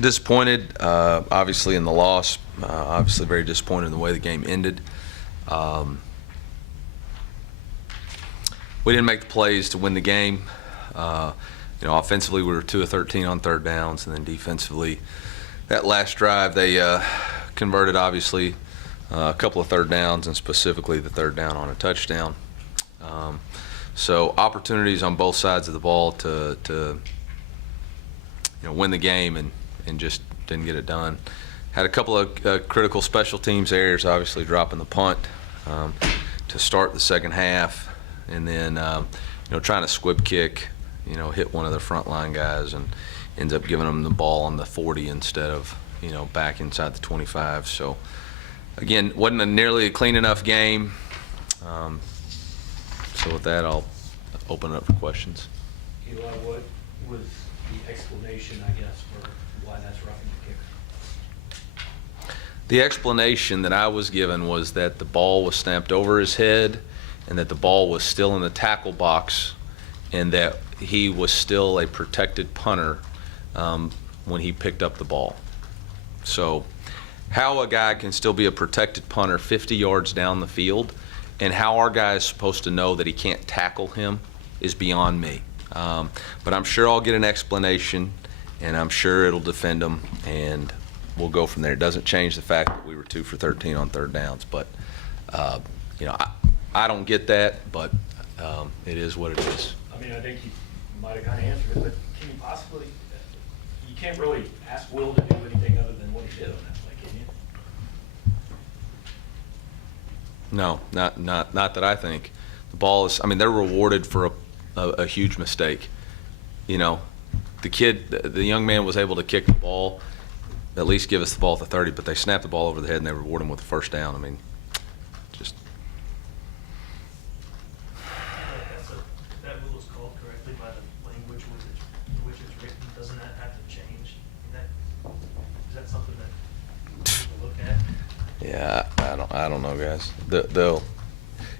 Disappointed, obviously, in the loss. Obviously, very disappointed in the way the game ended. We didn't make the plays to win the game. Offensively, we were 2 of 13 on third downs, and then defensively, that last drive, they converted, obviously, a couple of third downs, and specifically the third down on a touchdown. So opportunities on both sides of the ball to win the game, and just didn't get it done. Had a couple of critical special teams errors, obviously dropping the punt to start the second half, and then trying to squib kick, hit one of the frontline guys and ends up giving them the ball on the 40 instead of back inside the 25. So again, wasn't nearly a clean enough game. So with that, I'll open it up for questions. Eli, what was the explanation, I guess, for why that's roughing the kicker? The explanation that I was given was that the ball was snapped over his head and that the ball was still in the tackle box and that he was still a protected punter when he picked up the ball. So how a guy can still be a protected punter 50 yards down the field and how our guy is supposed to know that he can't tackle him is beyond me. But I'm sure I'll get an explanation, and I'm sure it'll defend him, and we'll go from there. It doesn't change the fact that we were 2 for 13 on third downs, but I don't get that, but it is what it is. I mean, I think you might have kind of answered it, but can you possibly, you can't really ask Will to do anything other than what he did on that play, can you? No, not that I think. The ball is, I mean, they're rewarded for a huge mistake. The young man was able to kick the ball, at least give us the ball at the 30, but they snapped the ball over the head and they reward him with a first down. I mean, just. That rule is called correctly by the language in which it's written. Doesn't that have to change? Is that something that we'll look at? Yeah, I don't know, guys.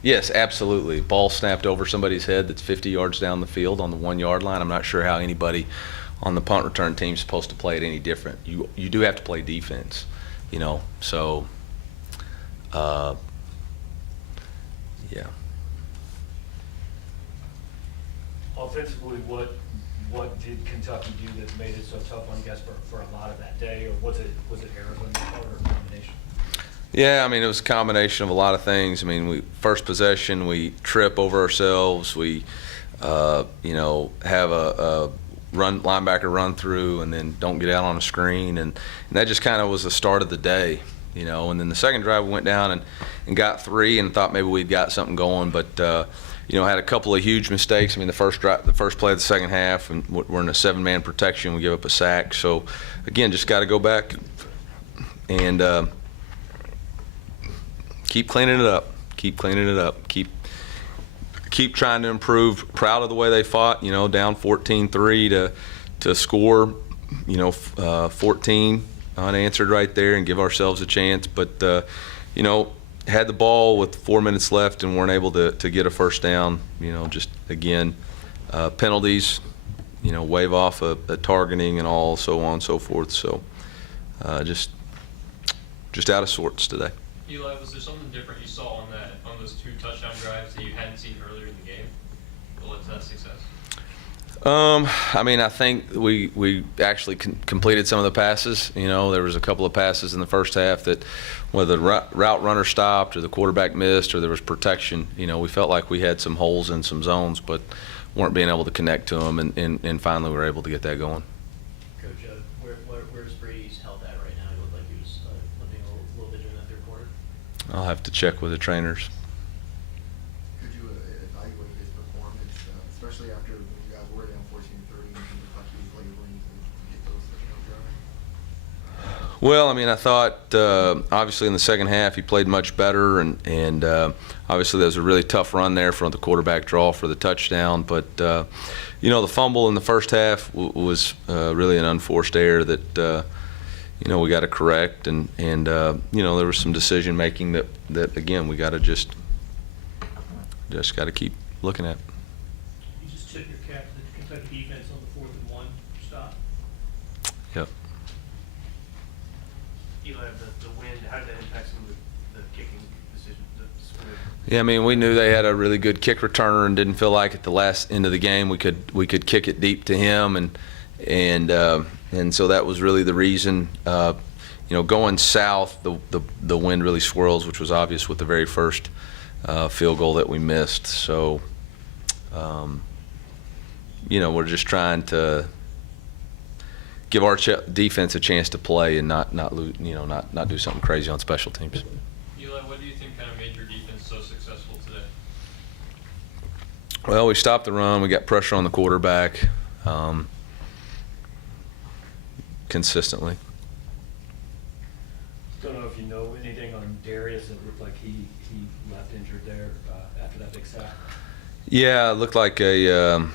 Yes, absolutely. Ball snapped over somebody's head that's 50 yards down the field on the 1 yard line. I'm not sure how anybody on the punt return team is supposed to play it any different. You do have to play defense, so yeah. Offensively, what did Kentucky do that made it so tough on you guys for a lot of that day, or was it errors on your part or a combination? Yeah, I mean, it was a combination of a lot of things. I mean, first possession, we trip over ourselves. We, have a linebacker run through and then don't get out on a screen. And that just kind of was the start of the day, And then the second drive, we went down and got 3 and thought maybe we'd got something going. But, had a couple of huge mistakes. I mean, the first play of the second half, and we're in a 7-man protection. We give up a sack. So, again, just got to go back and keep cleaning it up. Keep trying to improve. Proud of the way they fought, down 14-3 to score, 14 unanswered right there and give ourselves a chance. But, had the ball with 4 minutes left and weren't able to get a first down, just, again, penalties, wave off a targeting and all, so on and so forth. So just out of sorts today. Eli, was there something different you saw on those 2 touchdown drives that you hadn't seen earlier in the game that led to that success? I mean, I think we actually completed some of the passes. There was a couple of passes in the first half that whether the route runner stopped or the quarterback missed or there was protection, we felt like we had some holes in some zones, but weren't being able to connect to them, and finally we were able to get that going. Coach, where's Brady's health at right now? He looked like he was limping a little bit during that third quarter. I'll have to check with the trainers. Could you evaluate his performance, especially after you guys were down 14-30 and Kentucky was laboring to get those touchdowns driving? Well, I mean, I thought obviously in the second half he played much better, and obviously there was a really tough run there for the quarterback draw for the touchdown. But the fumble in the first half was really an unforced error that we got to correct, and there was some decision making that again we got to just got to keep looking at. You just tip your cap to the type of defense on the 4th and 1 stop. Yep. Eli, the wind, how did that impact some of the kicking decisions, the swing? Yeah, I mean, we knew they had a really good kick returner and didn't feel like at the last end of the game we could kick it deep to him, and so that was really the reason. Going south, the wind really swirls, which was obvious with the very first field goal that we missed. So, we're just trying to give our defense a chance to play and not do something crazy on special teams. Eli, what do you think kind of made your defense so successful today? Well, we stopped the run. We got pressure on the quarterback consistently. Don't know if you know anything on Darius. It looked like he left injured there after that big sack. Yeah, it looked like a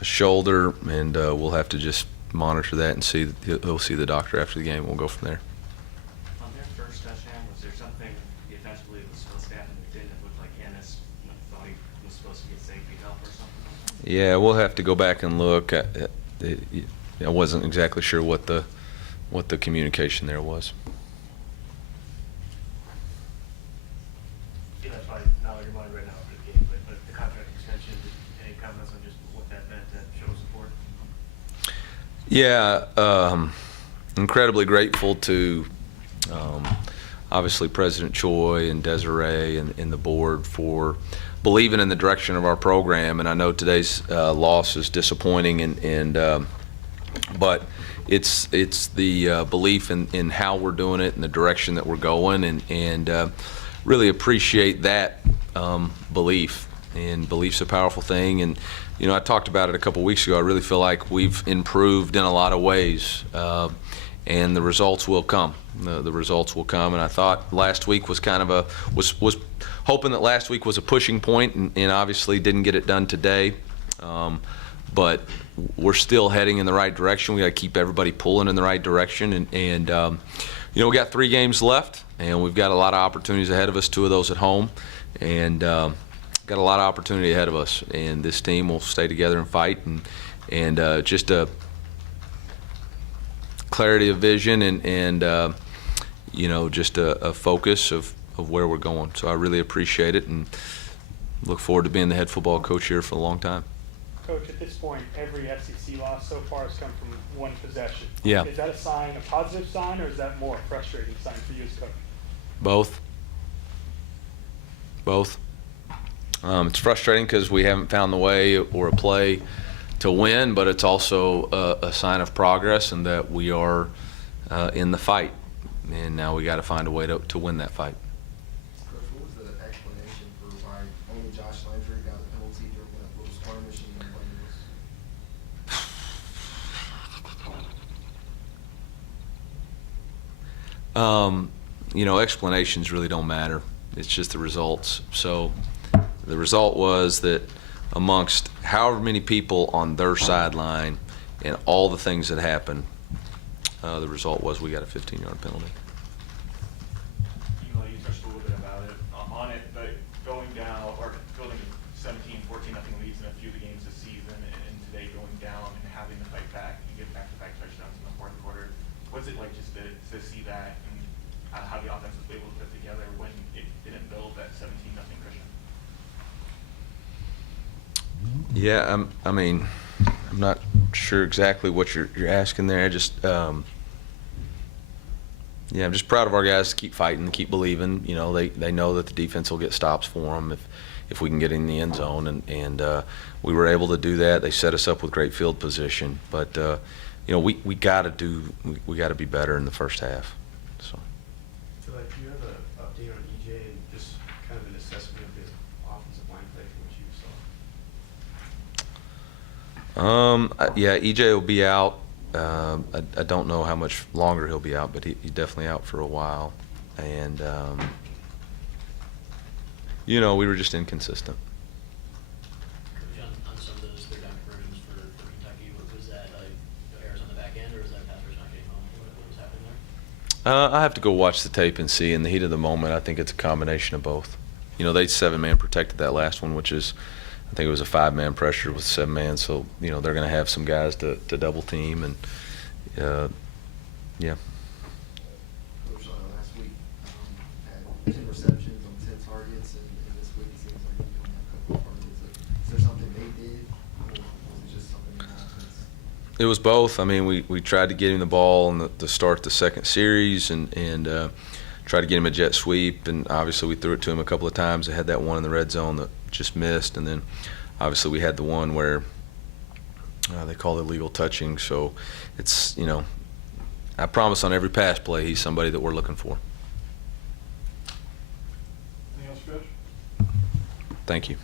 shoulder, and we'll have to just monitor that and see. He'll see the doctor after the game. We'll go from there. On their first touchdown, was there something defensively that was supposed to happen that didn't? It looked like Ennis thought he was supposed to get safety help or something like that? Yeah, we'll have to go back and look. I wasn't exactly sure what the communication there was. Eli, that's probably not on your mind right now for the game, but the contract extension, any comments on just what that meant to show support? Yeah, incredibly grateful to obviously President Choi and Desiree and the board for believing in the direction of our program. And I know today's loss is disappointing, but it's the belief in how we're doing it and the direction that we're going, and really appreciate that belief. And belief's a powerful thing. And I talked about it a couple weeks ago. I really feel like we've improved in a lot of ways, and the results will come. The results will come. And I thought last week was kind of was hoping that last week was a pushing point, and obviously didn't get it done today. But we're still heading in the right direction. We got to keep everybody pulling in the right direction, and we got 3 games left, and we've got a lot of opportunities ahead of us. 2 of those at home, and got a lot of opportunity ahead of us, and this team will stay together and fight, and just a clarity of vision, and just a focus of where we're going. So I really appreciate it, and look forward to being the head football coach here for a long time. Coach, at this point, every FCC loss so far has come from one possession. Yeah. Is that a positive sign, or is that more a frustrating sign for you as coach? Both. It's frustrating because we haven't found the way or a play to win, but it's also a sign of progress and that we are in the fight. And now we got to find a way to win that fight. Coach, what was the explanation for why only Josh Landry got the penalty during that little skirmish and nobody else? Explanations really don't matter. It's just the results. So the result was that amongst however many people on their sideline and all the things that happened, the result was we got a 15-yard penalty. You touched a little bit about it on it, but going down or building 17-14 nothing leads in a few of the games this season, and today going down and having to fight back and get back-to-back touchdowns in the 4th quarter. What's it like just to see that and how the offense was able to put together when it didn't build that 17 nothing cushion? Yeah, I'm not sure exactly what you're asking there. I'm just proud of our guys to keep fighting, keep believing. They know that the defense will get stops for them if we can get in the end zone, and we were able to do that. They set us up with great field position, but we got to be better in the first half. So. Do you have an update on EJ and just kind of an assessment of the offensive line play from what you saw? Yeah, EJ will be out. I don't know how much longer he'll be out, but he's definitely out for a while. And, we were just inconsistent. On some of those 3-down conversions for Kentucky, was that errors on the back end, or was that passers not getting home? What was happening there? I have to go watch the tape and see. In the heat of the moment, I think it's a combination of both. They 7-man protected that last one, which is I think it was a 5-man pressure with 7-man. So they're going to have some guys to double team, and yeah. Coach, last week, had 10 receptions on 10 targets, and this week it seems like you only have a couple of targets. Is there something they did, or was it just something in the offense? It was both. I mean, we tried to get him the ball in the start the second series, and tried to get him a jet sweep, and obviously we threw it to him a couple of times. They had that one in the red zone that just missed, and then obviously we had the one where they call it illegal touching. So it's, I promise on every pass play he's somebody that we're looking for. Anything else, Coach? Thank you.